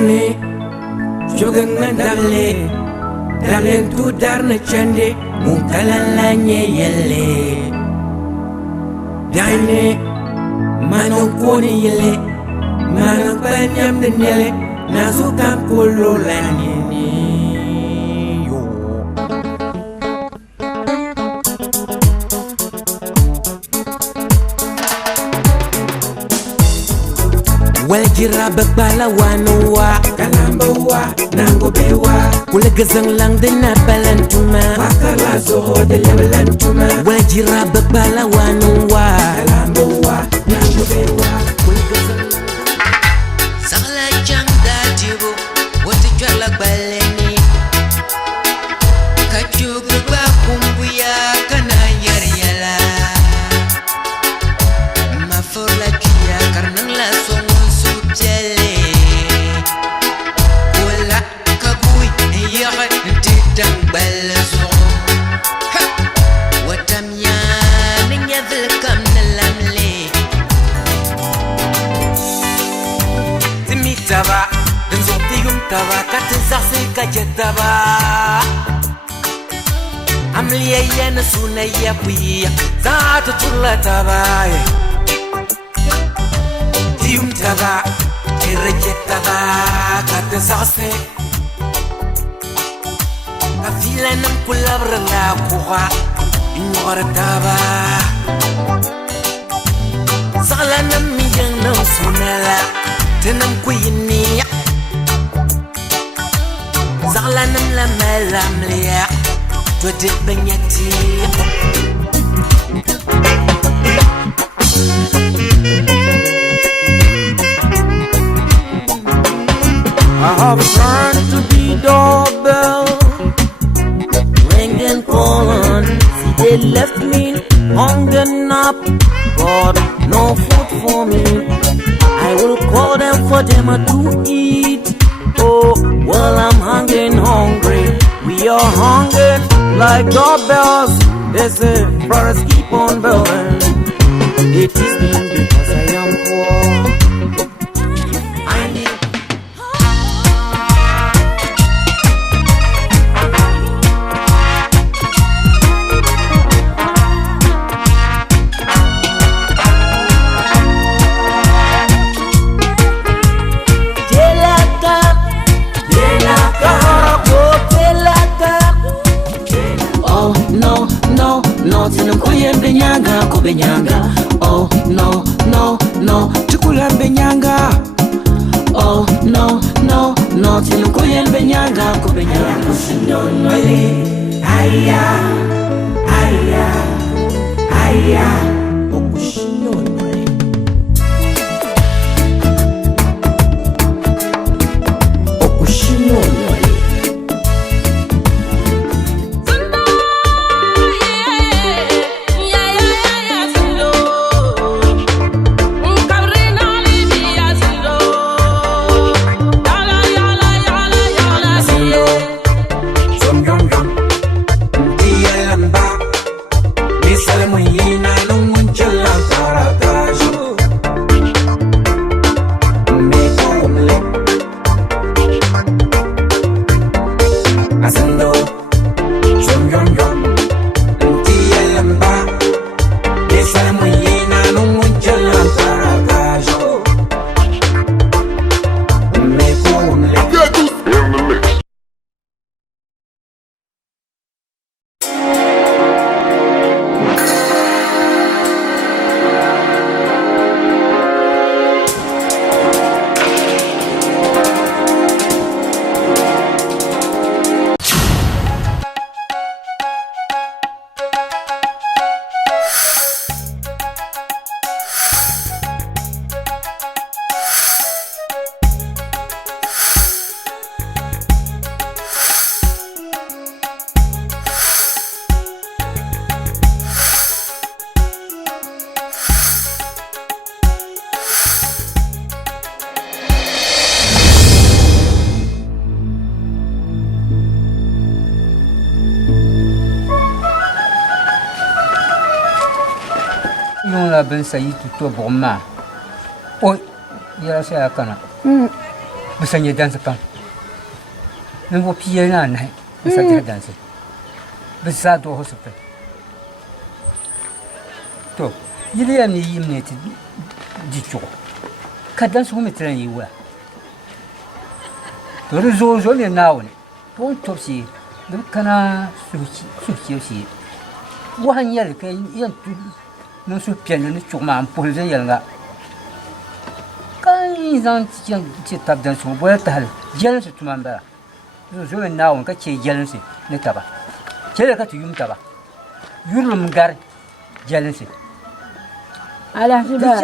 Darne, jogan na darlen tu darne chande, munkalalanye yelle. Daine, manong koni yelle, manong banyam denele, nasu kampolo lanini. Waljira bagbala wanuwa kalambawa nangobewa kulegazang lang din na balantuma wakala zoho de lebalantuma waljira bagbala wanuwa kalambawa nangobewa kulegazang Sala jangda jibo wati jala baleni kajugu ba kumbuya kana yaryala mafola kia karnang la songo subjele wala kabui yaga tidang balzo watamya ninya velkam nalamle Taba, dan zotigum taba, katsasi kajetaba. Amliya yana sunaya puya, zatu tulla taba. Tium taba, kirejetaba, katsasi. Kafila nam kulabra la kuha, inyora taba. Sala nam miyang nam sunala. Tenang kuyini Zalanam la malam liya Tuadik banyati I have learned to be doorbell Ring and call on See they left me hungering up God, no food for me I will call them for them to eat. Oh, well, I'm hungry. We are hungry like doorbells. They say, brothers keep on building. It is me because I am poor. I need benyanga ko benyanga oh no no no chukula benyanga oh no no no tinukoyen benyanga ko benyanga sinonole aya aya aya okushinonole okushinonole la ben sayi tuto boma oi yara saya kana Busanya dansa pam. Nunggu piye na nai. Busanya dansa. Bisa do hospital. To, yili ya ni yimne ti di cho. Ka dansa ko metran yiwa. To ru zo ne nawo ne. Pon topsi, dum kana suci si. Wahan yel ke yan tu no su pian ne chuma am pol ze yel nga. Kan zan ti tab dansa ko boya tal. Jel su tumamba. Zo ne nawo ka che jel si ne taba. Kele ka tu yum taba. Yurlum gar jel si. Ala hiba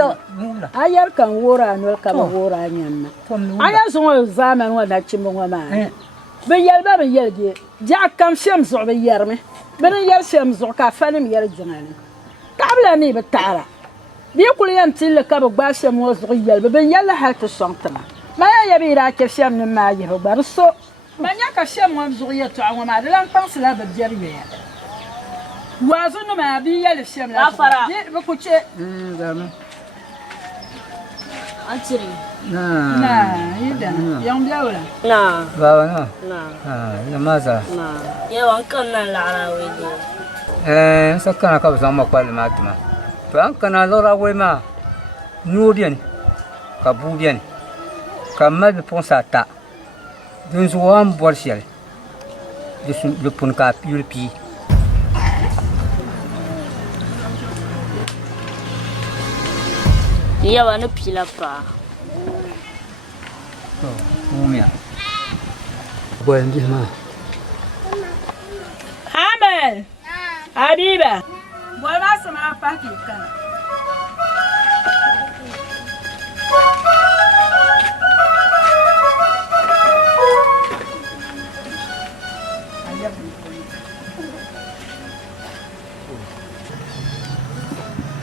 ayar kan wora no ka wora nyanna aya so zaman wa da chimbo ma be yelba be yelge ja kam shem zo be yerme be yer shem zo ka fanim yer jingani tabla ni be tara bi kul yan til ka be gba shem wo zo yelba be yella ha to sontama ma ya bi ra ke shem ni ma ye ba so ma nya ka shem wo zo ye to awon ma de lan pense la be jeriye Wazo no ma bi yele shem la fara ye be kuche Dama. Antiri. na yida yang biawla Na. Baba no. Na. Ya maza. Na. Ye wan kan na la ra we di. Sakana ka zama kwal matma. To an kana lora we ma. Nudian. Ka budian. Ka mal ponsa ta. Dun zo am borsiel. Le pon ka pulpi. Ye wan no pila pa. To, mumia. Boy ndi ma. Amel Habiba boy ma sama paki kana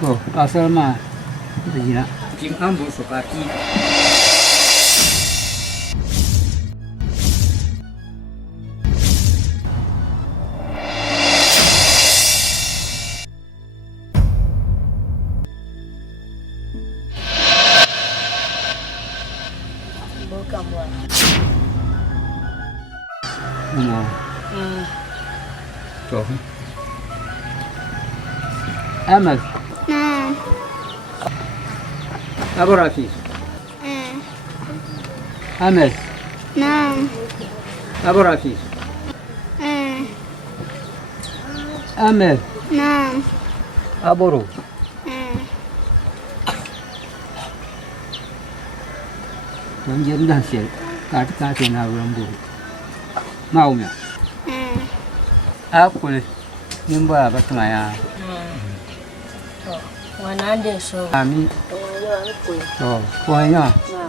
Oh, asal ma. Begini. Kim ambo sokaki. Bukan buat. Tuh. Amal. Abu Rafi. Amal. Abu Rafi. Amal. Abu Ru. Yang dah siap. Kata nak lembu. Mau ni. Aku ni. Nimba apa tu maya? Wana de so. Kami. Ye wan ku. Oh, kuahnya. Na.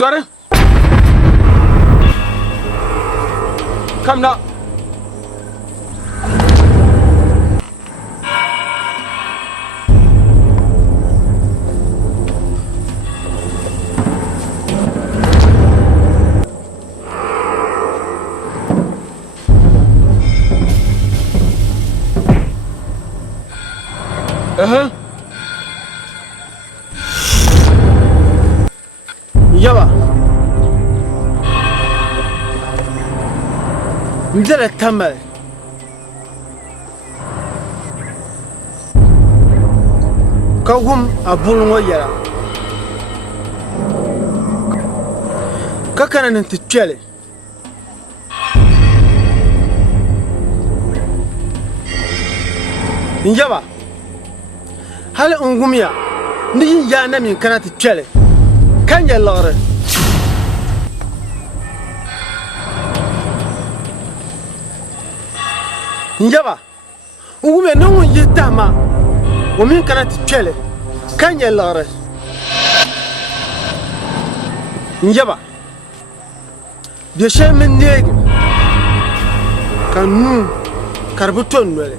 Sorry? Come now. Yaba. Ndala tamal. Kawum abulungo yara. Kakana nanti twele. Yaba. Hal ungumia. Ni ya na min kana ti twele. Kanya lagre. Njaba. Ungume nungu yitama. Wamin kana ti twele. Kanya lagre. Njaba. Bieshe min negi. Kanu karbuton nwele.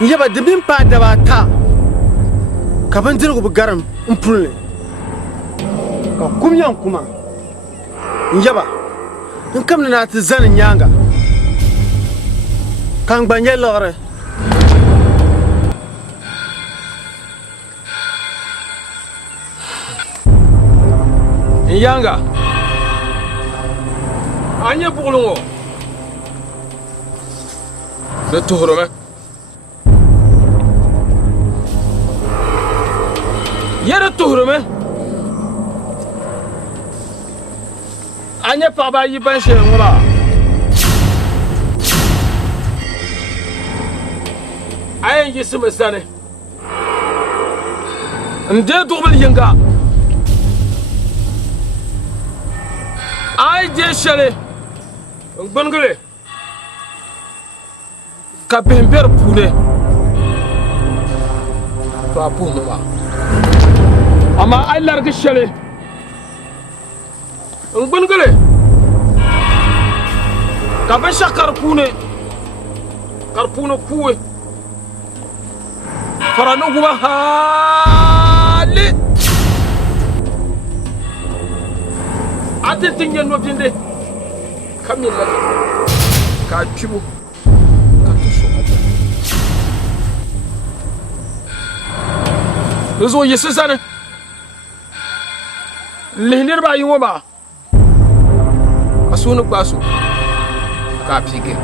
Njaba dibin pa dabata. Kaban dirgo bu garam umpulne ka kumyan kuma njaba nkam na ta zan nyanga kan gbanye lore Nyanga anye bugulungo de tohrome Yere tohrome anye paba yi ban she ngora ayen yi sima sane nde dobal yinga ay je shele ngbangale ka bember pule pa pu ma ama ay larga shele ngbangale ka ba shakar pune karpuna kuwe farano guba hali ate tingen no binde kamilla ka chibu ka tuso Rezo yesu sana lehnir ba yinwo ba asunu basu ka pige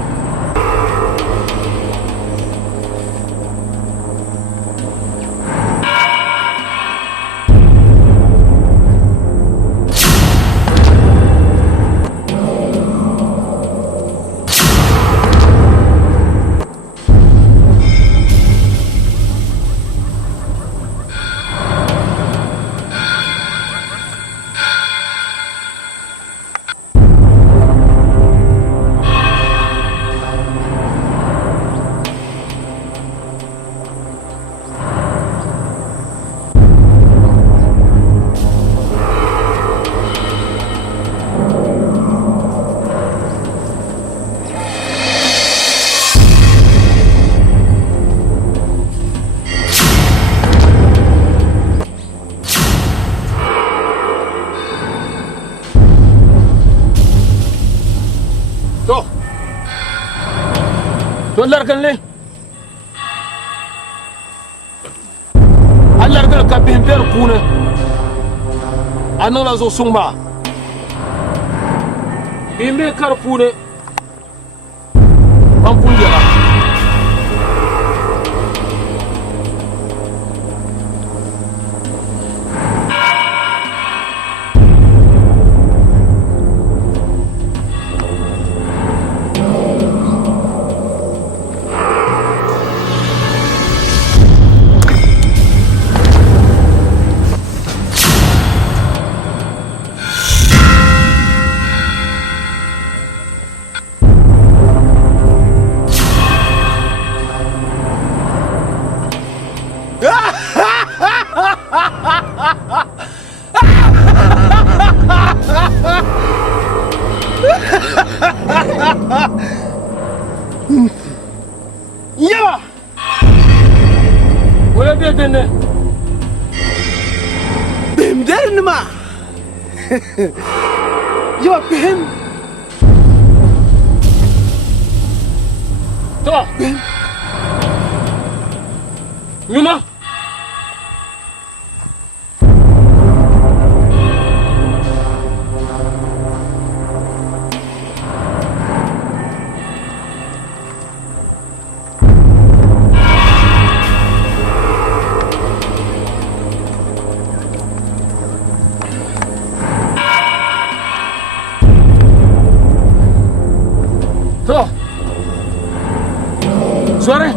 largan alargal ka bember kuna anola zo sungba bembe kar pune ampun jala Yaba! Where did they? Bim there, Nima! You are him! Talk! Numa! Sorry.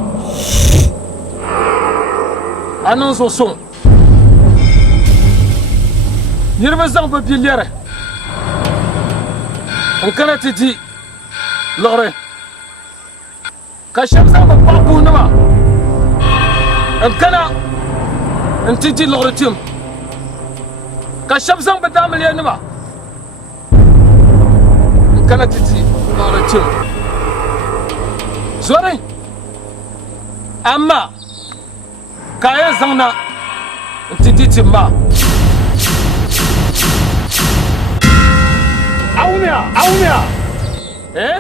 Anon so so. Nirba zang ba biliere. An kana titi. Lore. Ka sham zang ba babu nama. An kana an titi lore tim. Ka sham zang ba damaliya nama. An kana titi lore tim. Sorry. Amma kaya zangna titi timma Awumia eh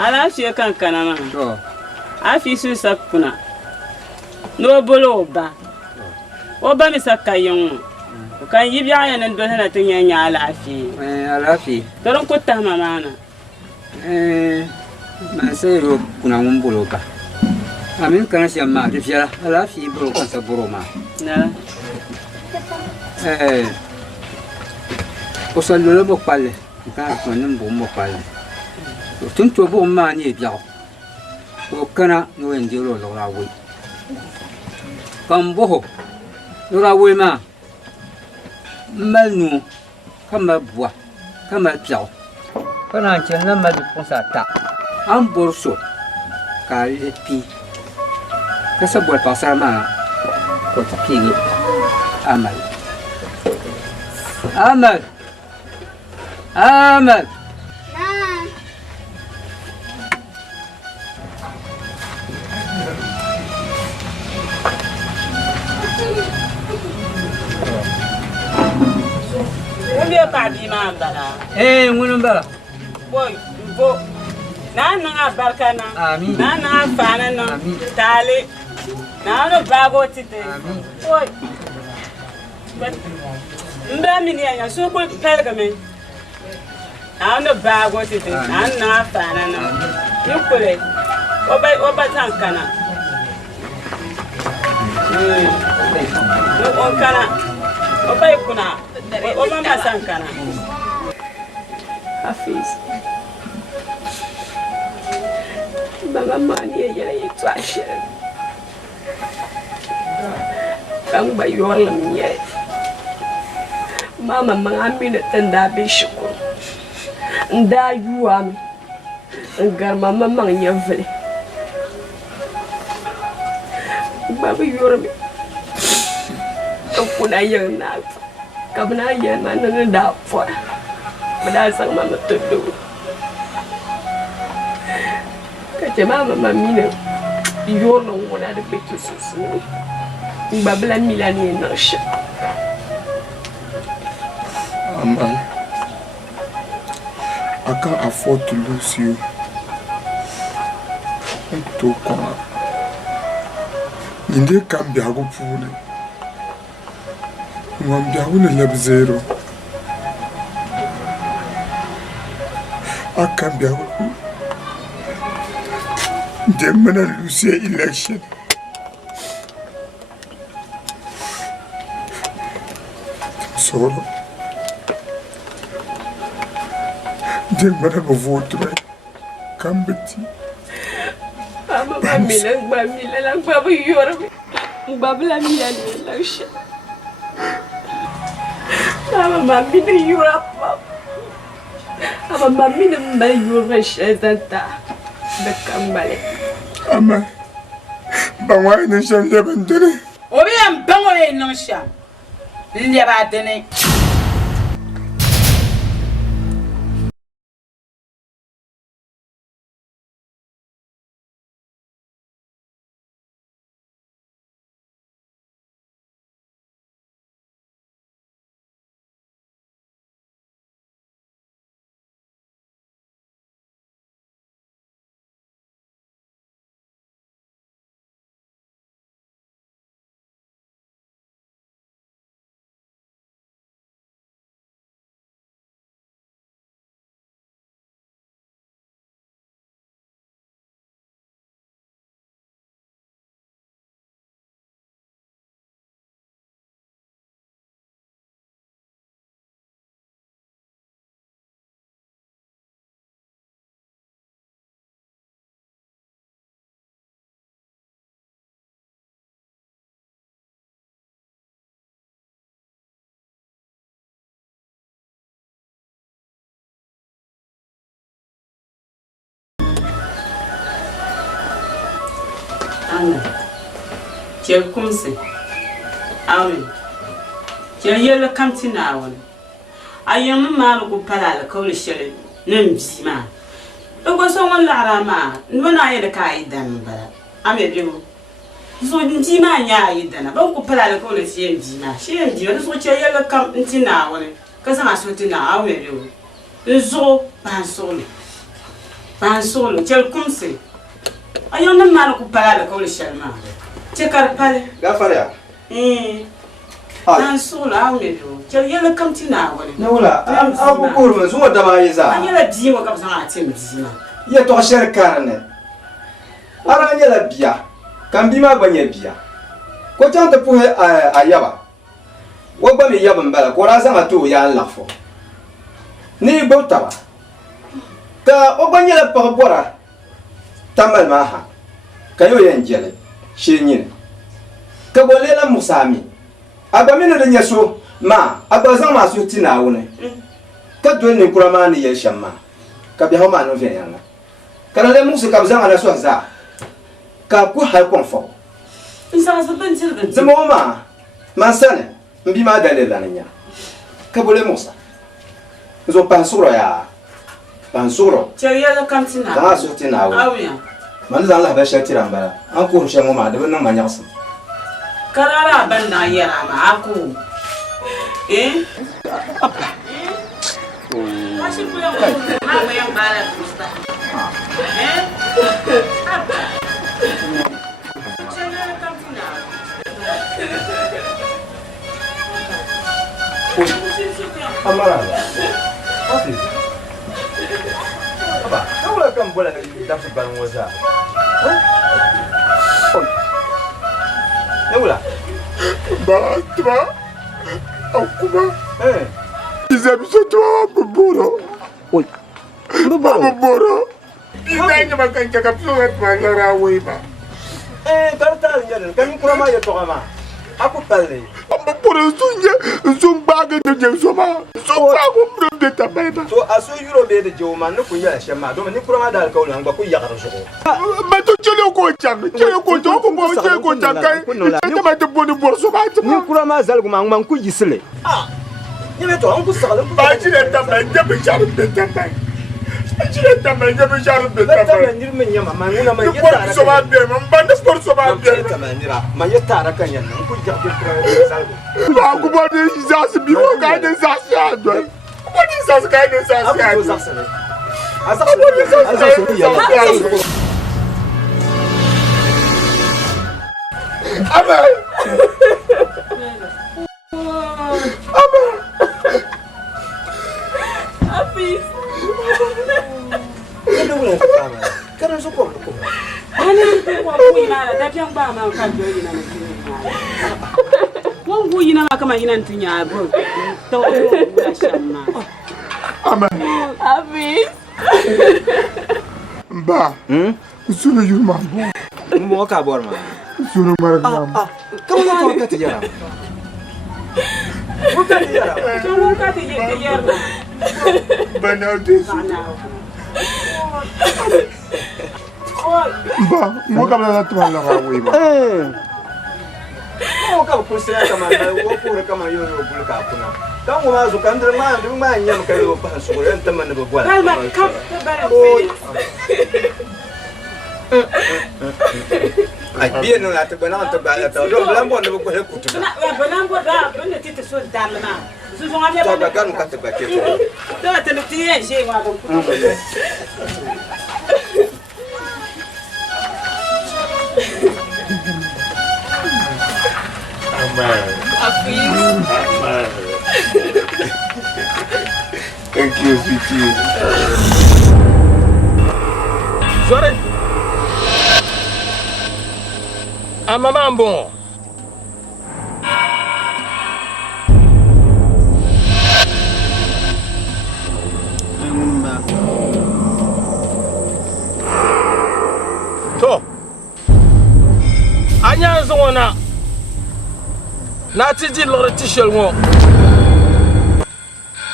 Alafiya kan kana ma. Afi su sakuna. No bolo ba. Oba mi sakayon. Kan yibya yana ndo hana tinya nya alafi. Alafi. Toron ko ta mama na. Man sai ro kuna mun bolo ba. Amin kana shi amma da fiya alafi bolo kan sa boro ma. Na. Ko sallo bo palle. Ka ko nan bo mo palle. Tuntu bo ma ni biao. Ko kana no en jelo lo la wi. Kam bo lo la wi ma. Malnu kama bua kama biao. Kana chen na ma du ponsa ta. Am borso ka le pi. Ka sa bo pasar ma ko ta pi amal. Amal. Ngunum bala. Boy, bo. Na barkana. Amin. Na fana no. Tali. Na no bago tite. Amin. Boy. Mba mini ya so ko pelgame. Na no bago tite. Na fana no. Yukule. Oba tankana. No kana. Oba ikuna. Oba masankana. Hafiz. Mama mani ya itwashe. Kang bayolam ye. Mama mangambi na tanda bishuko. Nda yuam. Ngar mama mangyavle. Baba yorami. Kuna yang na. Kabna yan man na fora. Madasang mama tudu. Kace mama mamina yorno wona da betu susu. Bablan milani na shi. Amal, I can't afford to lose you. To come. Inde kam biago pule. Mwam biago ne lab zero. Akam biago pule. Demana Lucia election. Solo. Demana vote me. Kambeti. Mamila lang babu yorme. Babla mi ali lausha. Mama mina yurapa. Mama mina mayurme shezanta. Bekambale. Ama. Bangwa ne shanje bandene. Obi am bango e no sha. Leba dene. Tiel kumse. Amen. Tiel yele kamti na won. Ayam ma ko pala ko le shele nem bima. Ego so won la rama. Nwana yele kai dan ba. Ame biwo. So ndima nya yi dan ba ko pala ko le sie ndima. Sie ndima so tiel yele kamti na won. Ka sa so ti na awe biwo. Zo ban solo. Ban solo tiel kumse. Ayam ma ko pala ko le shele ma. Cekar pale. Gafara. An sula awedo. Cel yele kamti na wale. Nawla, am kurma zuwa da ba yiza. An yele biwa kam san atim bizima. Ya to sher karne. Ara yele biya. Kan bima banye biya. Ko tanta puhe ayaba. Wo ba mi yaba mbala ko raza ma to ya lafo. Ni bota ba. Ka o banye pa bora. Tamal ma ha. Kayo yenjele. Shenyin ka bolela musami abamina da nyaso ma abazan masu tina wune ka don ne kurama ne ya shamma ka bi hawa no venya kana le musu ka bazan ala so za ka ku har konfo isa sa ben sirga zama ma mansane mbi ma dalela nya ka bole musa zo pansuro ya pansuro cel yele kamtina ka so tina wune awiya man zan la ba shatira mbara an ko shan ma da ban ma nyaksu karara ban na yara ma aku Masih punya apa yang barat Ustaz? Apa? Jangan kamu nak. Amara. Apa? Apa? Kau lah kamu boleh dapat barang wajah. Nyaula. Batra. Aku mah. Bisa tuh buburo. Oi. Buburo. Bisa aja makan cakap surat mana Awoi mah. Kartal jalan. Kami kurang aja tu kama. Aku tali. Buburo sunja sumbaga tu jeng sama. Sumbaga belum ditapai mah. So aso euro beda jauh mana pun ya siapa. Doma ni kurang ada kau lang baku ya karusuk. Betul celo kocang aku mau celo kocang kai. Kita macam bodoh borso macam. Ni kurang mazal gumang mangku jisle. Ni betul aku salah. Baca letak meja bicara letak. Baca letak meja bicara letak. Letak meja menyam manguna meja. Sport sobat dia, membantu sport sobat dia. Letak meja, meja tarakan yang aku jadi kurang. Aku buat izas biwa kan izas ada. Buat izas kan izas ada. Aku izas ada. Ba. Sunu yurma. Mo ka borma. Sunu margam. Kamu na to ka tijara. Bukan dia. Banau desu. Ba, mo ka bla tu la ga wi ba. Mo ka ku se ka ma wo ku ka ma yo yo bulu ka kuna. Kan mo ma zo kan dre ma ndu ma nyam ka yo pa so ren ta man ba gwa. Kalma kap ba. Ai bien no la te bana ta ba ta do lambo ne ko he kutu. Na ba lambo da bane titi so dalma. Su so ngame Ta ba kan ka ta ba ke. Da ta nuti ye je wa ko. Thank you, sweetie. Sorry. Maman bon. To. Anya zona. Na ti ji lor ti shel ngo.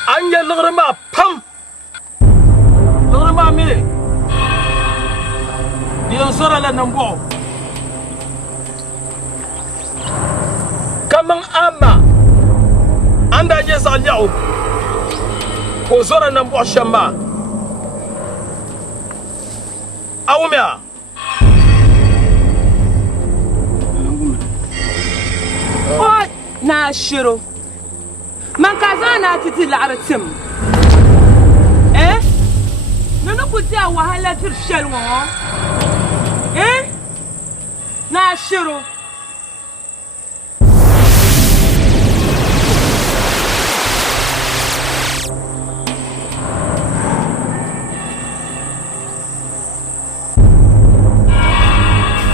Anya lor ma pam. Lor ma mi. Dia sora la nambo. Kamang ama anda je saljau ko zora nambo shamba awumia o na shiro man kazana titi la'aratim nanu kuti wahala tir shelwa na shiro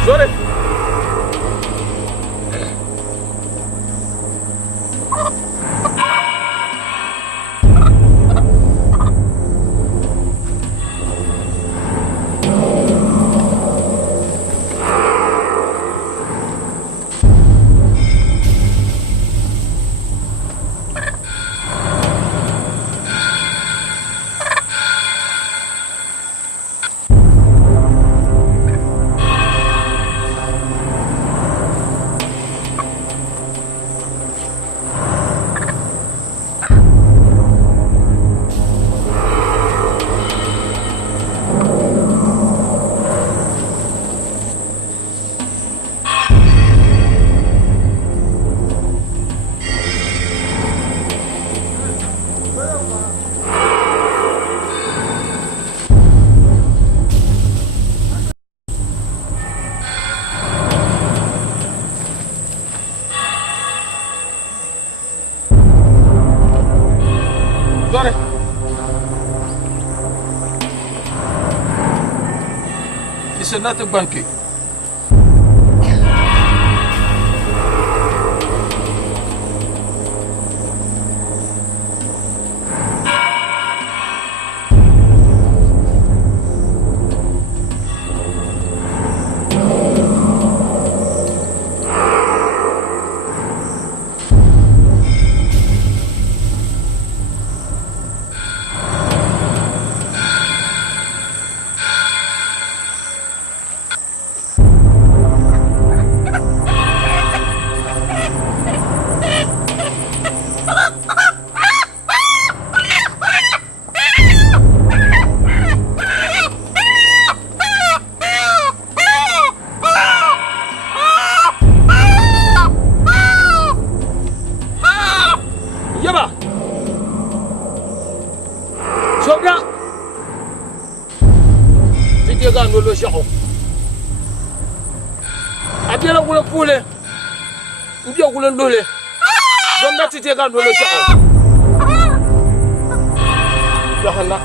Sorry. Sorry. It's not a banky. Abia la wala pule Mbia kulen dole. Gwamnati ce kan dole sha'a. Ya Allah.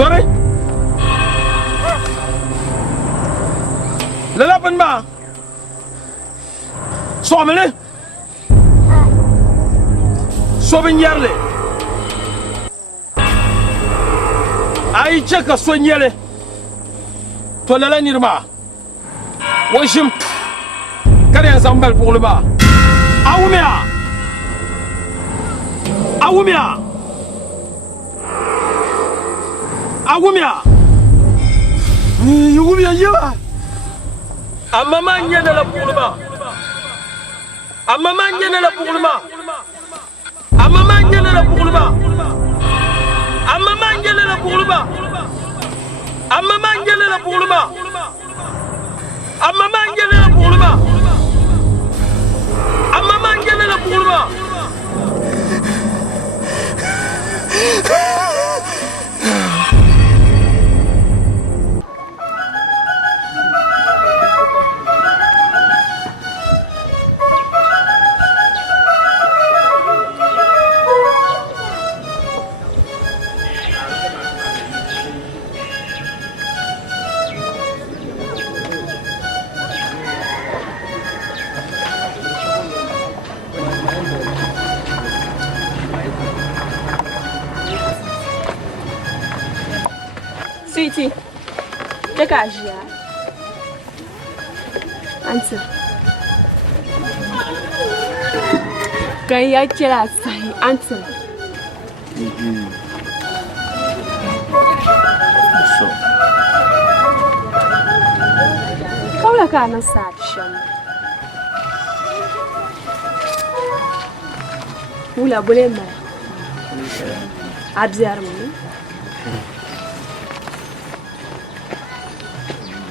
Sorry? Lalapan ba? Somele? Sobin yerle? Ay cheka sonyele? To lala nirma? Washim? Kare zambal pour le bas? Awumia! Awumia! Awumia! Awumia yawa! Amama nyana la pour le bas? Amama nyana la pour le bas? Amama nyana la pour le bas? Amama nyana la pour le bas? Amama nyana la pour le bas? Amama nyana la pour le bas? Amama nyana la pour le bas? Sweetie, take a share. Answer. Can you tell us? Answer. Kau lah kan saction. Mula boleh mana? Abziar mana?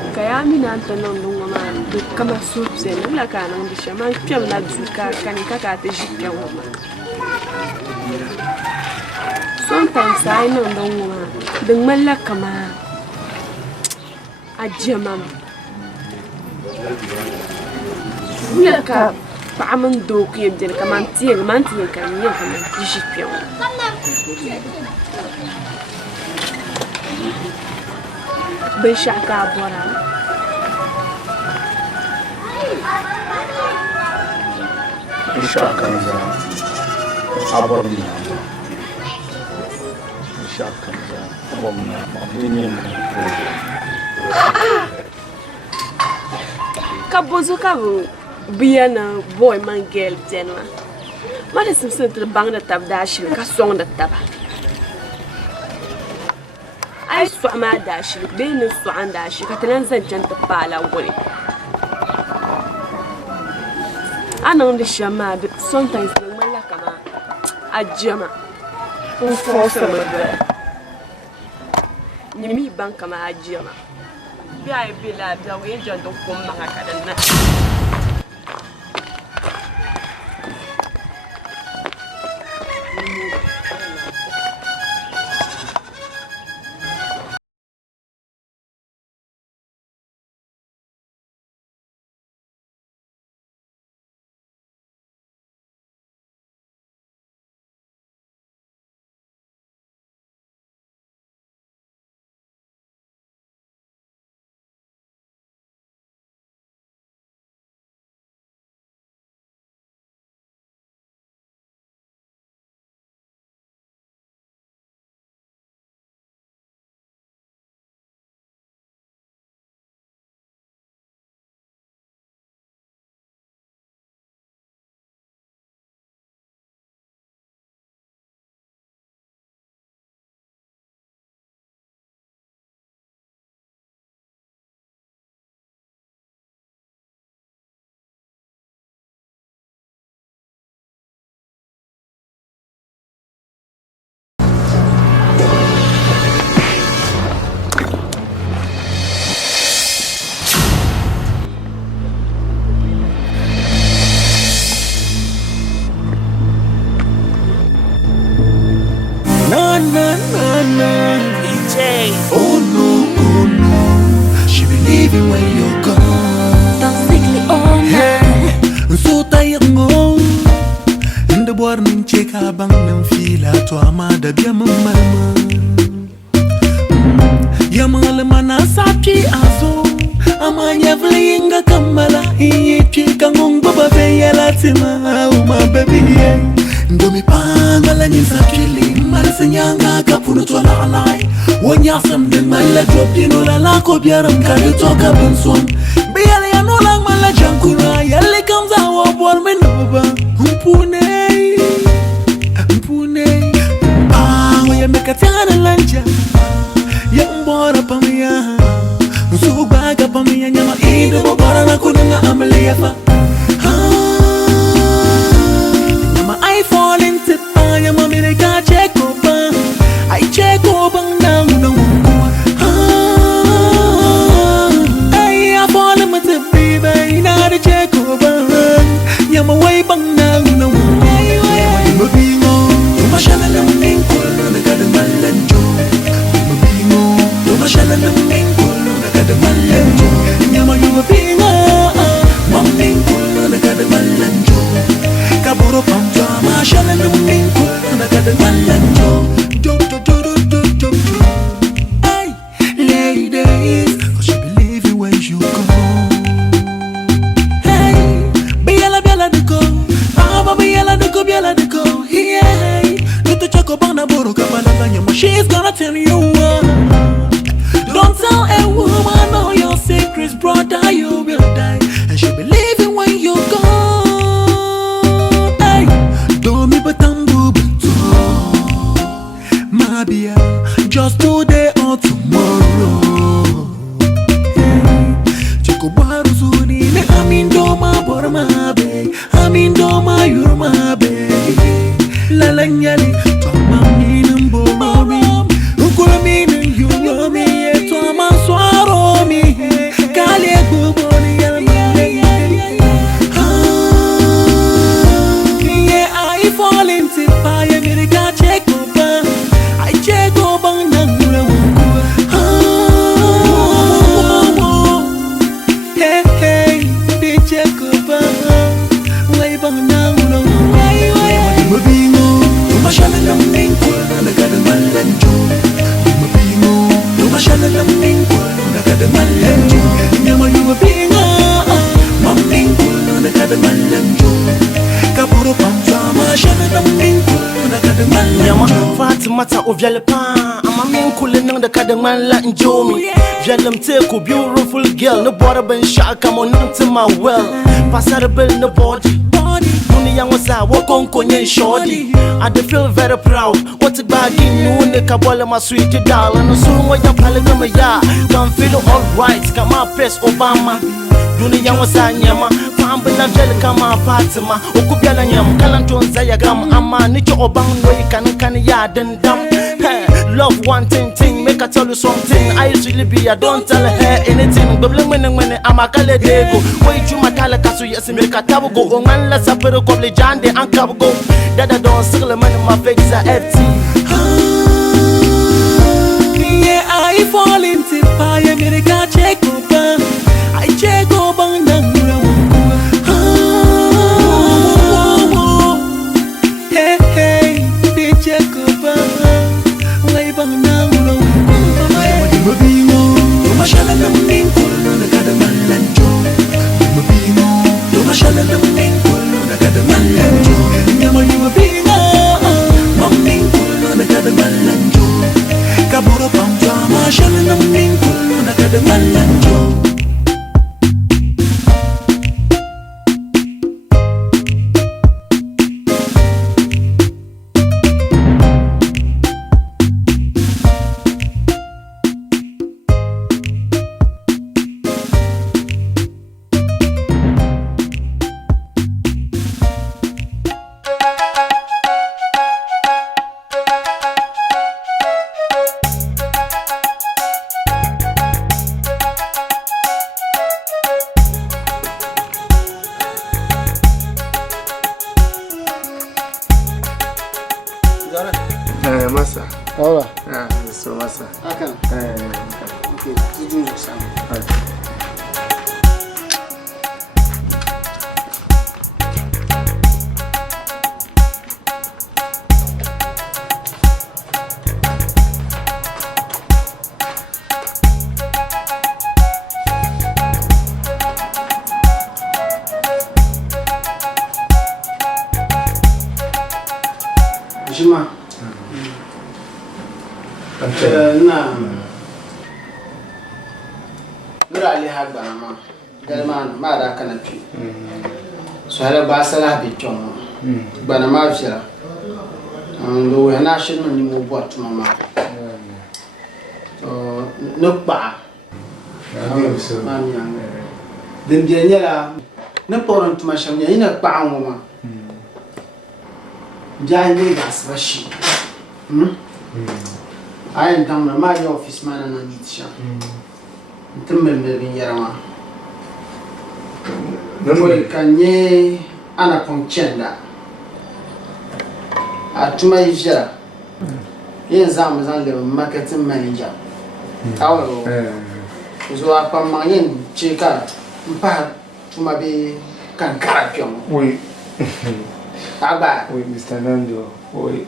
Kaya minanta non ngoma de kama soupse la kana ndi shama pia na duka kanika ka te jikya ngoma sometimes I know ngoma de mala kama ajama mulaka paɣa doo ku yɛn biɛni kamani tiyɛli man ti yɛn ka n yɛn kamani ti ʒi kpɛŋɔ binshaɣu ka a bɔra binshaɣu kan zaa a bɔri mi binshaɣu kan zaa a bɔri mi di nyɛ ka bozo ka bia na boy man girl biɛni ma ma di simsim ti baŋdi tabi daashili ka sɔŋdi taba a yi sɔɣi maa daashili bee ni sɔɣan daashili ka ti lan zan chɛni ti paala wuni a niŋdi shɛm maa sometimes ni ŋmanila kama a jɛma n fɔɔsimi doya ni mi baŋ kama a jɛma bi a yi be laabia o yɛn jɛndi kum maŋa ka di na Oh no, she be leaving when you're gone. Basically all night. So tired no. In the morning check her bang and feel her to amada be a mama. Yamal mana sapi azo. Amanya flying kamala. He chicken on baba veyala tima. Oh my baby. Ndomi pangala ni sapili. Marasanyanga kapuno to la alai. When you're something, my leg drop, you know, la copiarum can you talk about son? Barely I know like my la jankura, yelly comes out of warm and over. Umpune, ah, we make a tan and luncha. Young boy up on me, so back up on me, and you're either or I couldn't ameliafa. I fall into I am a America check over. I check over now. I fall in with the baby. Now the check over. Yam away bang now. No, I'm a bingo. To my channel, I'm in cool. I got a malanjo. I'm a bingo. To my channel, I'm in cool. I got a malanjo. Yam a bingo. Mom in cool. I got a malanjo. Kaburo pampa. My channel, I'm in cool. I got a malanjo. Hey, ladies, cause she believe you when you go. Hey, biela de go. Aba biela de go. Hey, do the choco bana boro kabala nyama. She's gonna tell you what. Don't tell a woman all your secrets, brother, you will die. And she believe you when you go. Hey, do me batambu bato. Mabia, just today or tomorrow. Chico baru suni ne amin doma borma be, amin doma yurma be. La la nyali, toma minum borma. Uko Kapuro pamjama shana na minku na kadang Yama Fatimata o viale pa ama min kule nang da kadang man la njomi Vialem te ko beautiful girl no bora ben shaka mo nang to my well Pasar bel no body Muni yang wasa wo konko nyen shorty I dey feel very proud what to bag in you ne kabola my sweet darling no so mo ya pale gama ya don't feel alright kama press Obama Duni yang wasa nyama Fambila vele kama Fatima Okubiala nyam Kalantonza ya gam Ama nicho obang Noi kan ya dendam Love one thing Make I tell you something I usually be I don't tell her anything Bebele mwene Amakale dego Wei chuma kale kasu yesi Meka tabu go Ongan la sapere koble jande Ankab go Dada don sikle mene ma face a FT Yeah, I fall into fire America check over I check over Nangula Hey, they check over Way bang Nangula Mabino, Mashala the main pull on the Cadaman and Joe Mabino, Mashala the main pull on the Cadaman and Joe Yama Mabino, Mamin pull on the Cadaman and Joe Kaburo Pamja, Mashala the main pull on the Cadaman and Joe Masa. Hola. So masa. Akan. Okay, tujuh sama. Juma. Nah. Beralih harga nama. Delman, mana akan api. Soalnya bahasa lah bicong. Bana maaf sih lah. Lu hena sih meni mau buat mama. Nupa. Mami yang. Dan dia lah. Nupa orang tu macamnya ini nupa mama. Jangan gas bashi. Ayen tamna ma ya office mana na nitsha. Ntembe binyarama. Ngoi kanye ana konchenda. Atuma ijara. Yen zamu zanle marketing manager. Awo. Zo apa manyen cheka mpa tuma be kankara pyong. Oui. Aba. Oui, Mr. Nando. Oui.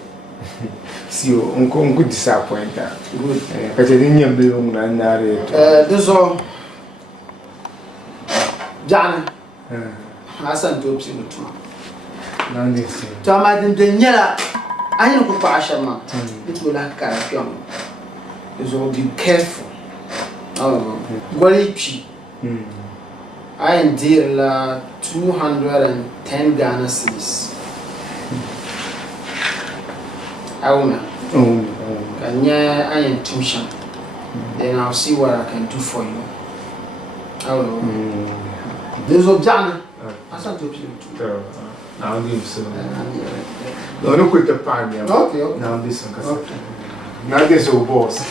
Si on could disappoint that. Good. Because I didn't belong to narrate. This all John. Hassan to see to Nandi. Tama din nyala ayin ko pa ashama. It will not carry on. So be careful. Oh, quality. I deal 210 Ghana cedis. Awona. Kanya ayin tuition. Then I'll see what I can do for you. Oh. There's a John. I said to you. I'll give so. Don't quit the pan. Okay. Now this one. Now this old boss.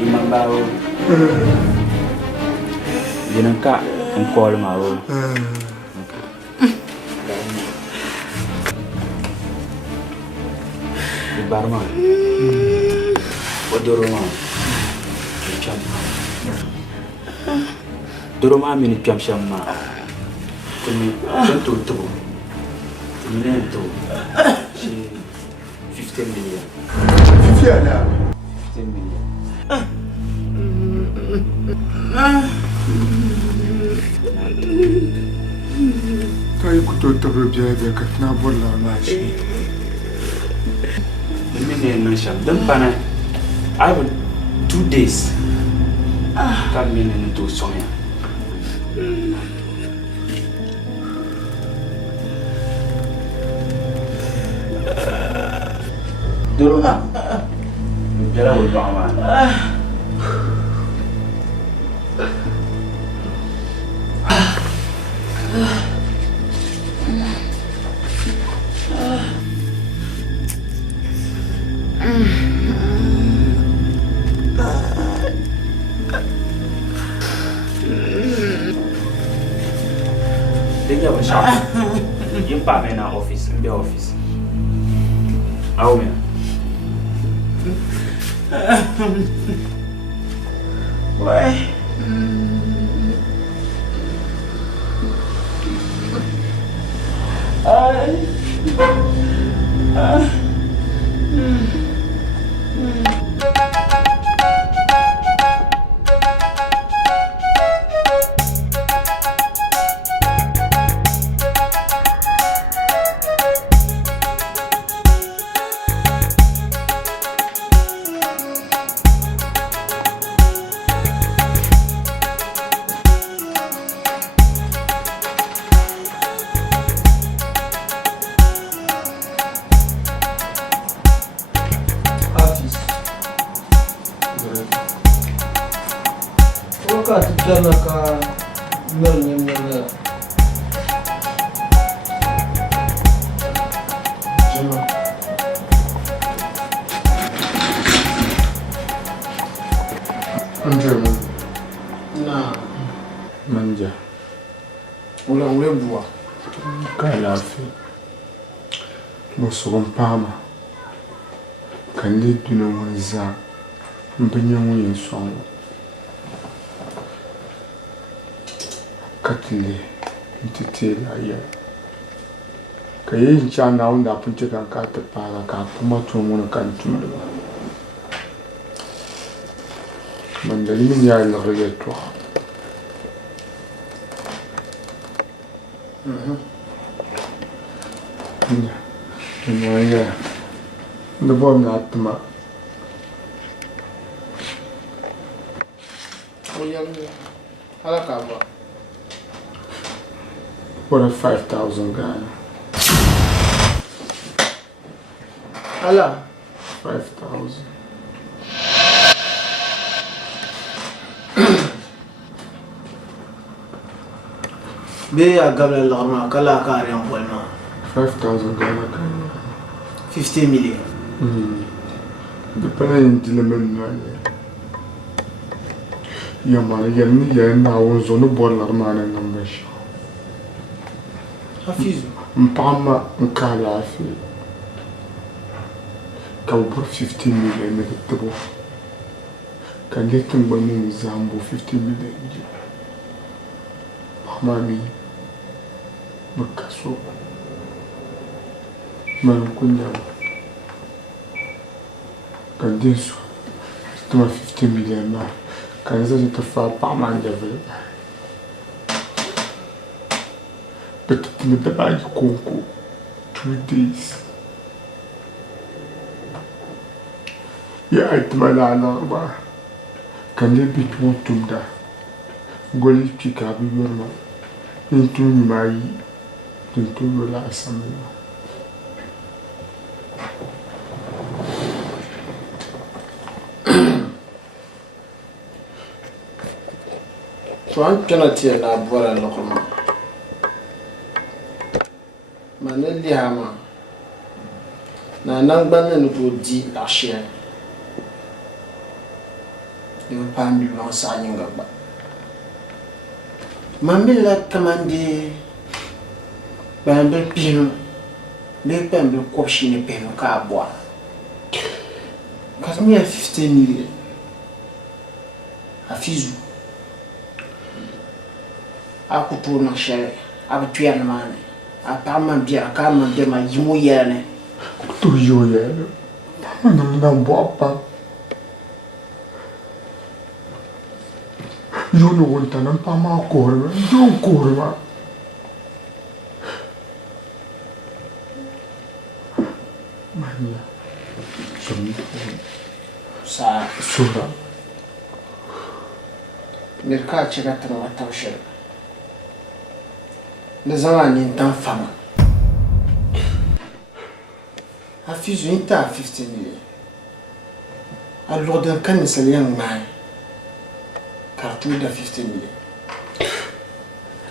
Imambao. Jenengka engkol mau. Di Barma. Odoroma. Cham. Doroma mini cham shamma. Kuni tentu tu. Ini tu. 15 million. 15 million. Kai kuto tabbiya da katna bolla na shi. Mimi ne sham dan bana. I will 2 days. Kan mimi ne to sonya. Doroma. Jala wo ba Dia bersama. Dia pakai na office, dia office. Awoi. Why? Manja. Ula bua. Kai lafi. Mosogon pama. Kan le duna wanza. Mbanya yin song. Katile ntitela ya. Kayin cha na unda punche kan ka ta para ka kuma to mun kan tunda. Mandali min ya Lagri to. Yeah. The bomb not ma. What a 5,000 Ghana. Hala. 5,000. Be ya gabla lorma kala ka rian bolma. 5,000 Ghana. 50 million. The penny in the men. Yamana Yanni Yan, I was on a boiler man and number. Hafizu. Mpama Nkalafi. Can put 15 million in the table. Can get them by me Zambo 50 million. Mami Makaso Manukunyam Can this 50 million now? Can this to fall Paman Devil? But in the bag Conco 2 days. Yeah, I my lana. Can they be one to that? Goli Chicago, your man. Into my into your last summer. So I'm gonna tell that brother Lokoma. Manelli Hama Na Nangbana no go di la share. You pan bi wan sa yinga ba. Mamila kamande bambe pino. Me pembe kopshi ne peno ka boa. Cause me 15 million. A fizu. A kutu na share. A tuya na mane. A parma bia ka man de ma yimo yene. Kutu yo yene. Na boa pa. Yo no wanta na pa ma korma. Yo korma. Mania. Sa Sura. Merka chega tan wata shir. Na zamani tan fama. A fizu inta 15 million. A lordan kan saliyan mai. Kartu da 15 million.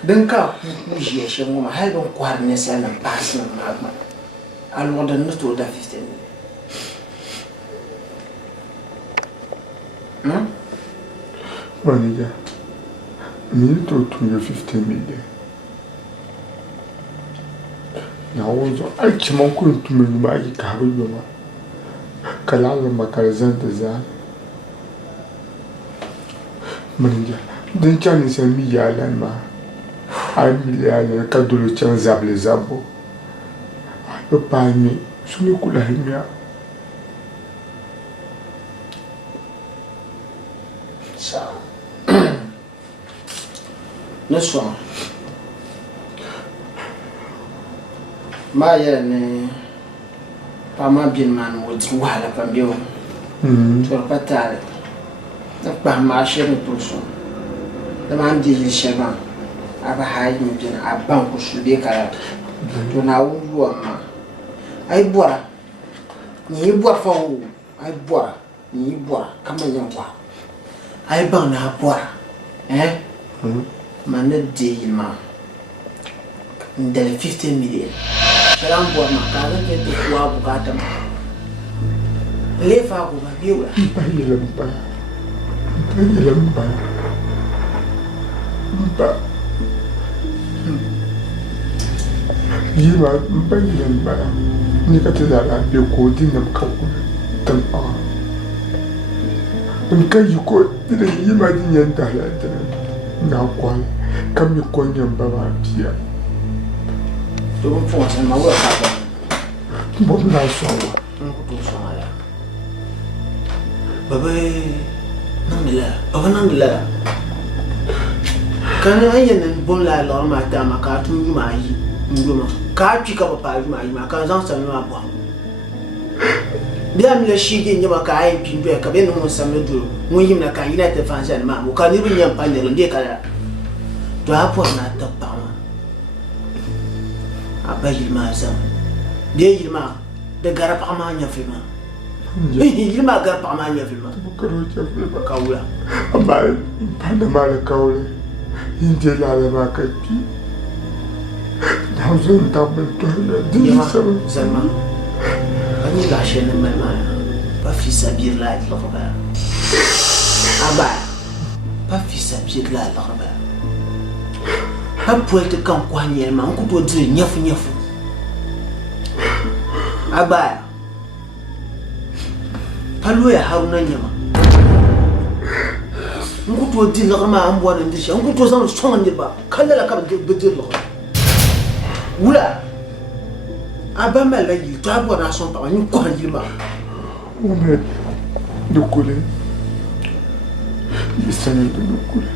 Dan ka ku jiya shi mu ma har don kwar ne sai nan pass nan ma. A lordan na to da 15 million. Manager, me to 15 million. Now, I came on to me my carrier. Kalala Macarazan design. Manager, then Chinese and me, Yalama. I'm Liana Cadulu Chanzable Zabo. You buy me, so you could have me. So, this one, my Pama bin man would swallow up a bill to a patal. The Pama sharing person. The man did his shaman. I've a high in a bank should be a car. To now, woman. I bought. You bought for I bought. You bought. Come on, young one. I bound her boy, eh? Man, deal, ma. Then 15 million. Shall I board my car and get the Kuabu Gatam? Leave out of my viewer. You are banging by Nicotella, you called in them couple. Because you could imagine your talent. Now, one, come you call your Baba here. Don't force him, I will have But now, so. Baby, Nangla. Can I and Bola Lorma Damaka to my Muma? Can't pick up a pipe, my cousins and my boy. Biam le shigi nyama ka ai pimbe ka be no samedu mu yim na kan United fans and ma ka ni bi nyam panel ndi kala to hapo na tapa ma abayi ma sam de yilma de garap amanya filma yilma garap amanya filma Karo chafe ka wula amma panda mala kaule inde la ma ka pi na zon ta ben to di sama Ani la chaîne même pas fils à bir là de l'Europe. Ah bah pas fils à bir là de l'Europe. Pas pour être quand quoi niellement on peut dire nyaf. Ah bah pas loué haruna nyama. On peut dire normalement en bois de on peut dire son de ba. Quand la cap de dire là. Oula. Abama la il doit avoir à son papa, nous quoi il m'a. Oh mais de couler. Il s'en est de nous couler.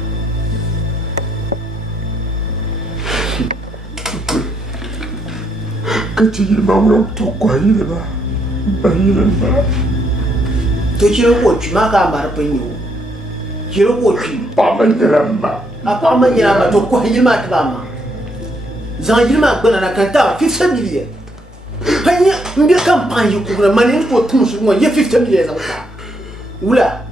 Quand tu y vas, on te quoi il est là. Il est là. Tu es au tu m'as camarade peignou. Tu es au tu. Pas mal de la main. À part mal de la main, tu quoi il m'a tramé. Zanjil m'a bonne à la canta, 15 millions. Hanya, mbia campagne pour la manière pour tout le monde, il y a 50 millions dans ça. Oula.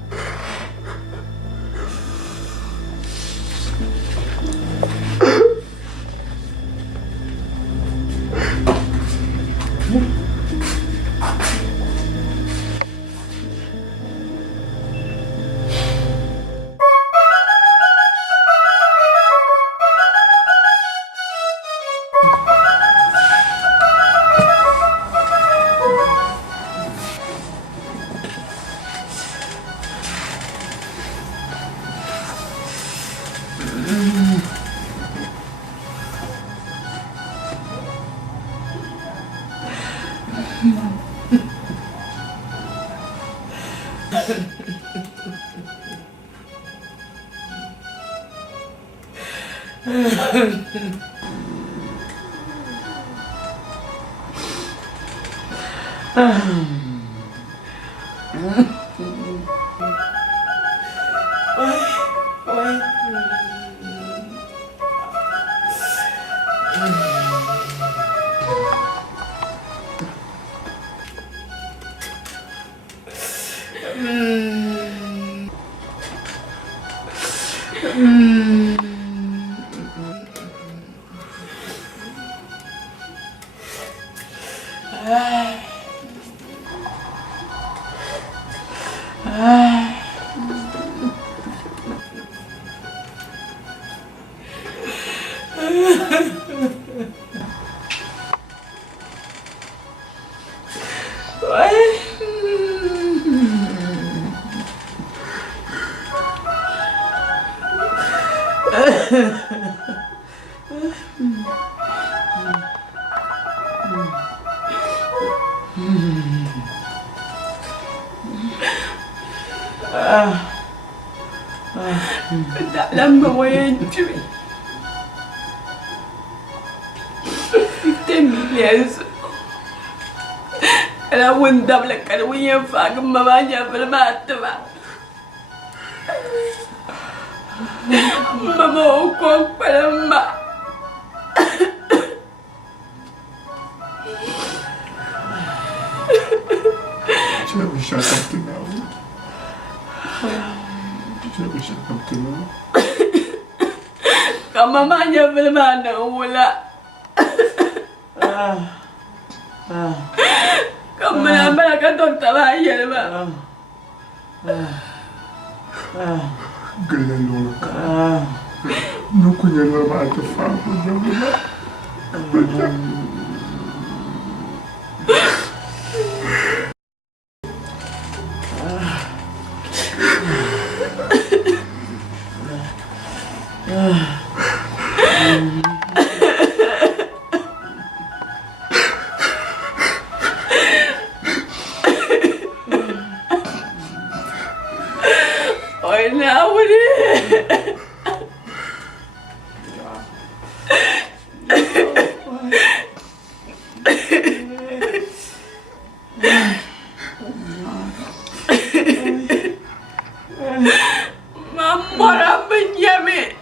لما وينجري تمي ياسر أنا وندم لك أنا وينفع ما بانيا في المعتبة ماما وكوك فلما Kamu manja belum wala. Kamu nambah kan dokter bayar ba. Gala loka. Nukunya lama ada faham. Oi, não, Mamora Benjamin.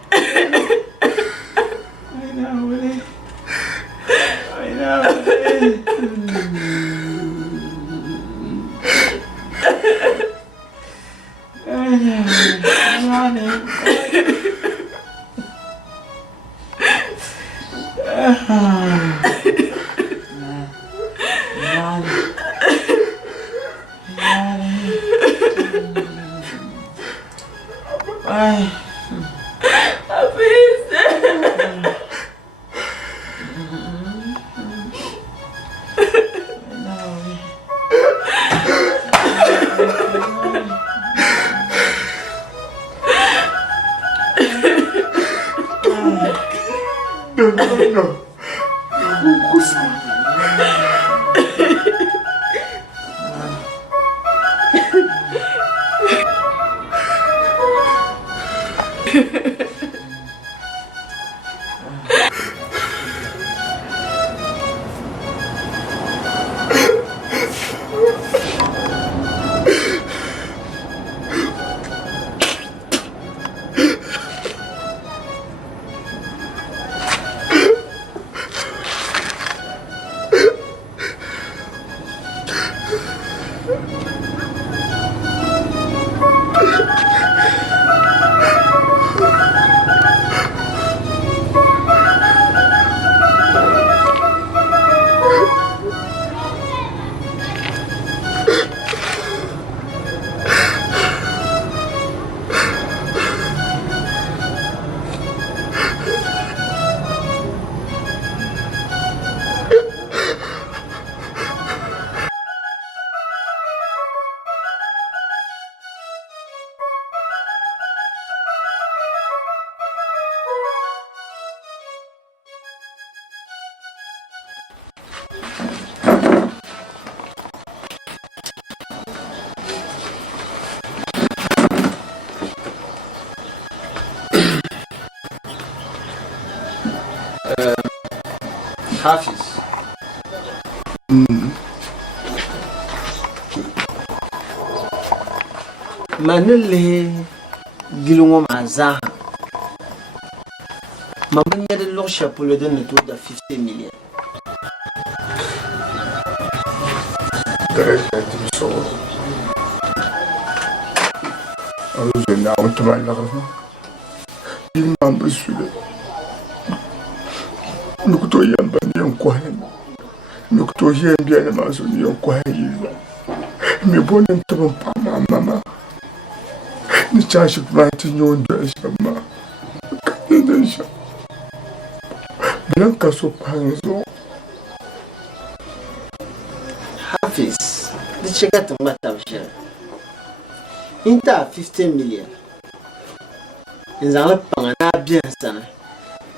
Hafiz. Manele gilongo mazaha. Mamanya de lo chapeau de ne tout de 50 million. Je n'ai pas mal d'argent. Il m'a besoin. Nous coûtons bien bien quoi. Nous coûtons bien bien la maison bien quoi. Mais bon, on ne peut pas maman. Nous cherchons pas à tenir de maman. Déjà. Bien qu'à ce point. Hafiz, the check out of Matabshire. Inta 50 million. In the Pangana bien sana.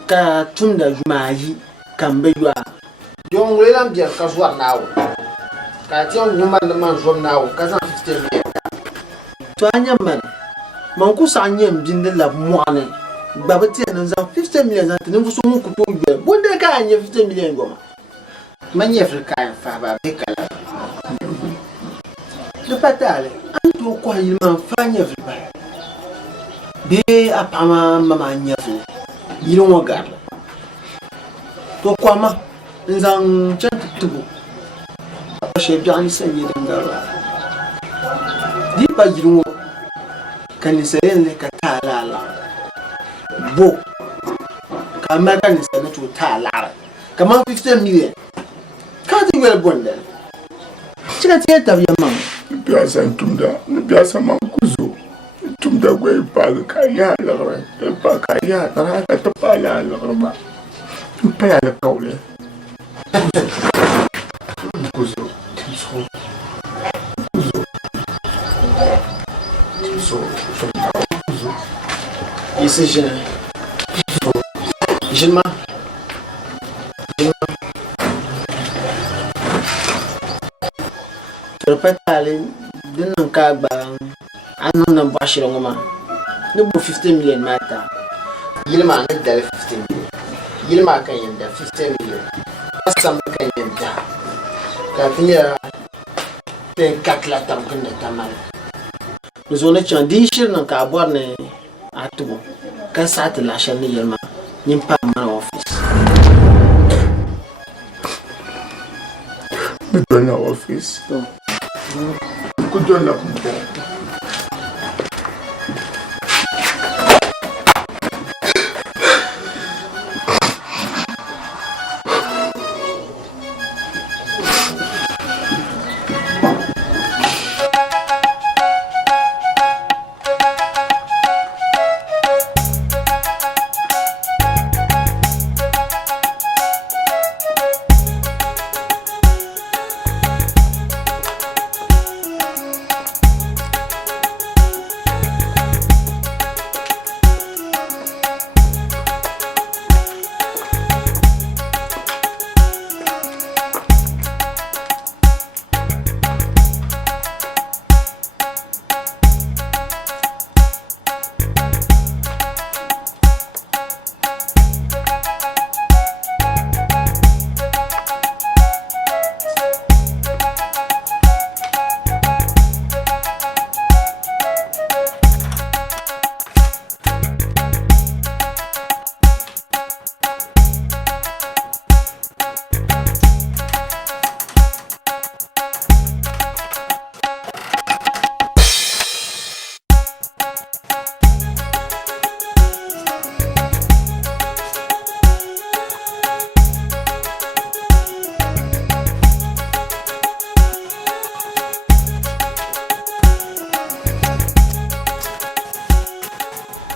Ka tunda jumaji kambejwa. Young William Bian Kaswa now. Kation woman the man from now, Kazan 50 million. To Anya man, Mankus Anyam Jindel of Moane. Babatian and 50 million at the Nusu Kutu. What the guy 50 million go? Many African Faba Bicala. Le patale, Anto quoi il m'en fagne everybody. Be apama mama nyafu. You don't want God. To kwama, nzang chantubu. She bien send you ngara. Dipa you can you say le katala. Bo. Kamaka ni sana to tala. Come on 50 million. Can't you well bondel? Chika tieta vya mama. Biasa tumda, biasa manguzo. Tumda gwe paga kaya lagre, pa kaya tara ka tapala lagre ba. Paya la kaule. Kuzo, timso. Kuzo. Kuzo. Ici Gilma. Patale didn't car bang. I don't know Bashiroma. No 50 million matter. Yilma and 50 million. Yilma can 50 million. That's some kind of that. Katia ten catla tamkin the tamal. There's only condition and carbon at two. Cassat Lashan Yilma. Nimpa man office. We don't know office. Could you not?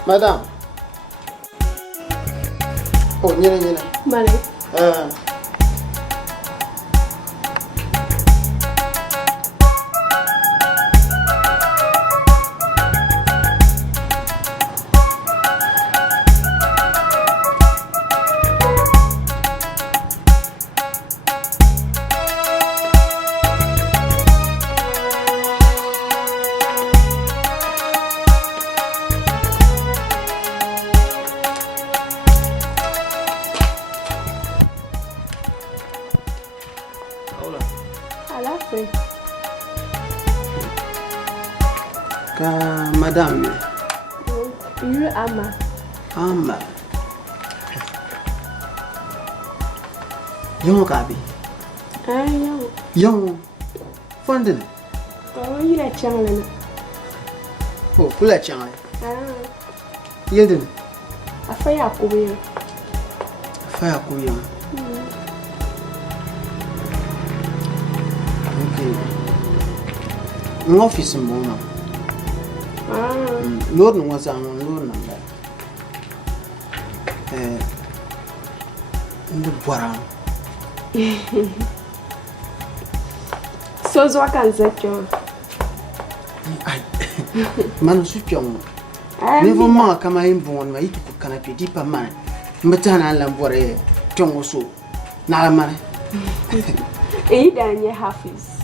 Madam. Oh, nyene. Mane. Ka madame. You ama. Ama. Yung kabi. Yung fundin. Oh, you like channel. Oh, kula channel. Yedin. Afaya kubi. Afaya kubi. Okay. Ng office mo na. Lord nung wasa ang lord nang. Hindi buwarang. So zwa kan zekyo. Ay. Mano sukyong. Never ma kama imbon ma itu kana pe dipa man. Mbetana la mbore tongo so. Na man. Danye Hafiz.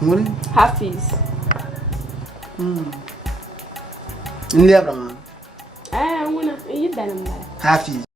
Mure? Hafiz. Ndi abra man. Wuna danye mbara. Hafiz.